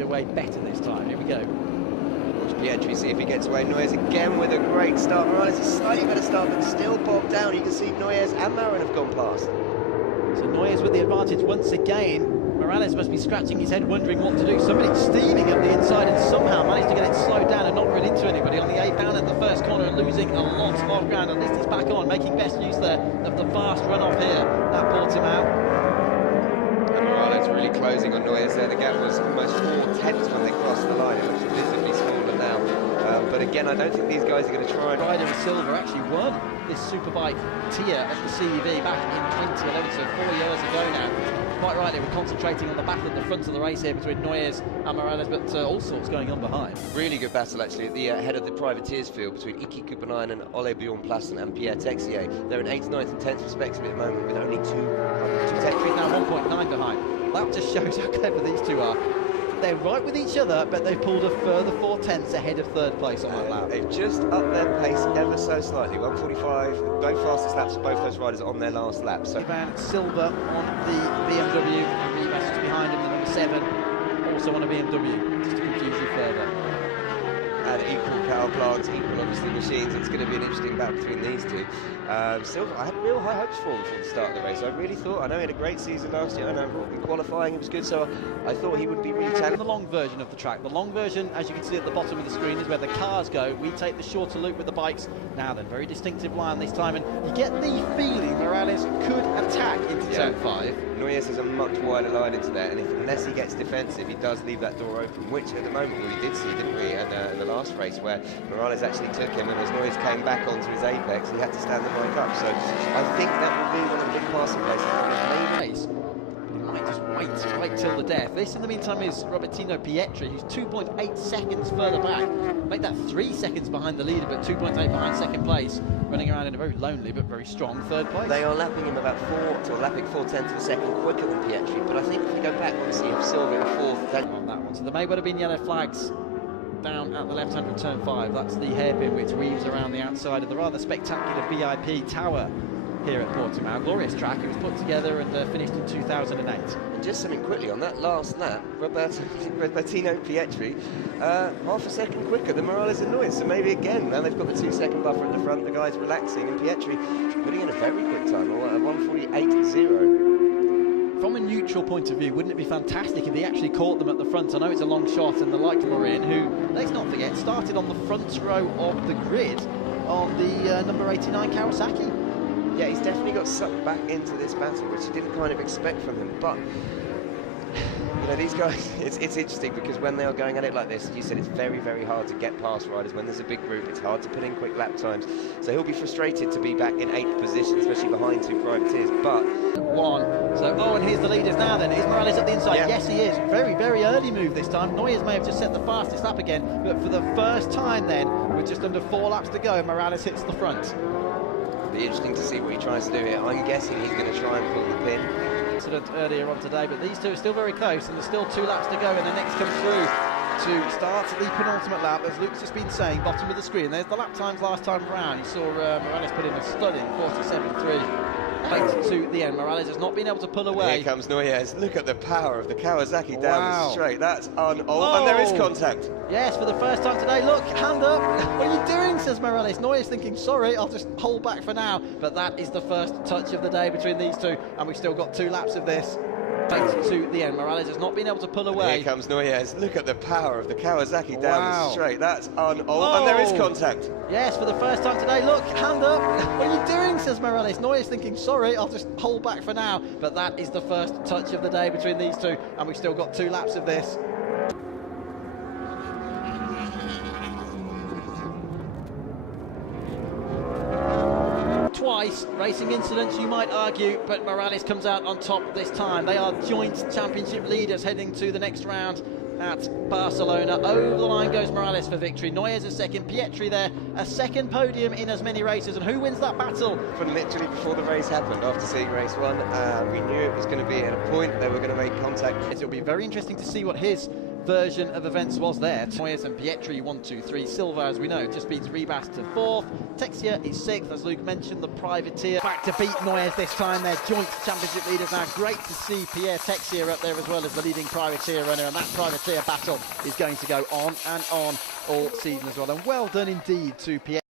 away better this time. Here we go. Watch Pietri see if he gets away. Noyes again with a great start. Morales is slightly better start, but still bogged down. You can see Noyes and Marin have gone past. So Noyes with the advantage once again. Morales must be scratching his head, wondering what to do. Somebody steaming up the inside and somehow managed to get it slowed down and not run into anybody on the A down at the first corner and losing a lot of ground. At least he's back on, making best use there of the fast run off here. That brought him out. And Morales really closing on Noyes there. The gap was almost 4/10 when they crossed the line. It looks visibly smaller now. But again, I don't think these guys are going to try. Ryder and Silver actually won this Superbike tier at the CEV back in 2011, so 4 years ago now. Quite right, they were concentrating on the battle at the front of the race here between Noyes and Morales, but all sorts going on behind. Really good battle actually at the head of the privateers field between Iki Kupanainen and Ole Bjorn Plassen and Pierre Texier. They're in 8th, 9th and 10th respectively at the moment with only two Texier now 1.9 behind. That just shows how clever these two are. They're right with each other, but they've pulled a further 4/10 ahead of third place on that lap. They've just upped their pace ever so slightly. 1:45, both fastest laps of both those riders on their last lap. So Van Silver on the BMW, and Rivas just behind him, the number 7, also on a BMW, just to confuse you further. And equal power plants, equal obviously machines. It's going to be an interesting battle between these two. Silver, I had real high hopes for him from the start of the race. I really thought, I know he had a great season last year, I know in qualifying it was good, so I thought he would be really talented. The long version of the track. The long version, as you can see at the bottom of the screen, is where the cars go. We take the shorter loop with the bikes. Now then, very distinctive line this time, and you get the feeling Morales could attack into turn 5. Noyes has a much wider line into there, and unless he gets defensive, he does leave that door open, which at the moment we did see, didn't we, in the last race where Morales actually took him, and as Noyes came back onto his apex, he had to stand the bike up. So I think that will be one of the big passing places. He might just wait till the death. This, in the meantime, is Robertino Pietri, who's 2.8 seconds further back. Make that 3 seconds behind the leader, but 2.8 behind second place, running around in a very lonely but very strong third place. They are lapping him about lapping 4/10 of a second quicker than Pietri, but I think if we go back, obviously, you have Silver in 4th. On that one, so there may well have been yellow flags down at the left hand of turn 5. That's the hairpin which weaves around the outside of the rather spectacular VIP tower here at Portimao. Glorious track. It was put together and finished in 2008. And just something quickly on that last lap, Robertino Pietri, half a second quicker than Morales and Noyes. So maybe again, now they've got the 2-second buffer at the front, the guy's relaxing, and Pietri putting in a very quick time, 1:48.0. From a neutral point of view, wouldn't it be fantastic if he actually caught them at the front? I know it's a long shot, and the like Marin, who, let's not forget, started on the front row of the grid on the number 89 Kawasaki. Yeah, he's definitely got sucked back into this battle, which you didn't kind of expect from him. But you know, these guys, it's interesting because when they are going at it like this, you said it's very, very hard to get past riders. When there's a big group, it's hard to put in quick lap times. So he'll be frustrated to be back in 8th position, especially behind two privateers. But and here's the leaders now then. Is Morales at the inside? Yeah. Yes, he is. Very, very early move this time. Noyes may have just set the fastest lap again, but for the first time then, with just under 4 laps to go, Morales hits the front. Be interesting to see what he tries to do here. I'm guessing he's going to try and pull the pin. Incident earlier on today, but these two are still very close, and there's still 2 laps to go, and the next comes through to start the penultimate lap, as Luke's just been saying, bottom of the screen. There's the lap times last time round. You saw Morales put in a stunning 47.3. Late to the end. Morales has not been able to pull away. And here comes Noyes. Look at the power of the Kawasaki down the straight. That's and there is contact. Yes, for the first time today. Look, hand up. What are you doing, says Morales. Noyes thinking, sorry, I'll just hold back for now. But that is the first touch of the day between these two, and we've still got 2 laps of this. Late to the end. Morales has not been able to pull away. And here comes Noyes. Look at the power of the Kawasaki down the straight. That's and there is contact. Yes, for the first time today. Look, hand up. What are you doing, says Morales. Noyes thinking, sorry, I'll just hold back for now. But that is the first touch of the day between these two, and we've still got 2 laps of this. Twice racing incidents, you might argue, but Morales comes out on top this time. They are joint championship leaders heading to the next round at Barcelona. Over the line goes Morales for victory. Noyes a second, Pietri there, a second podium in as many races. And who wins that battle? From literally before the race happened, after seeing race 1, we knew it was going to be at a point they were going to make contact. It'll be very interesting to see what his version of events was there. Moyes and Pietri 1, 2, 3. Silva, as we know, just beats Rebas to 4th. Texia is 6th, as Luke mentioned. The Privateer back to beat Moyes this time. They're joint championship leaders now. Great to see Pierre Texia up there as well as the leading Privateer runner, and that Privateer battle is going to go on and on all season as well. And well done indeed to Pierre.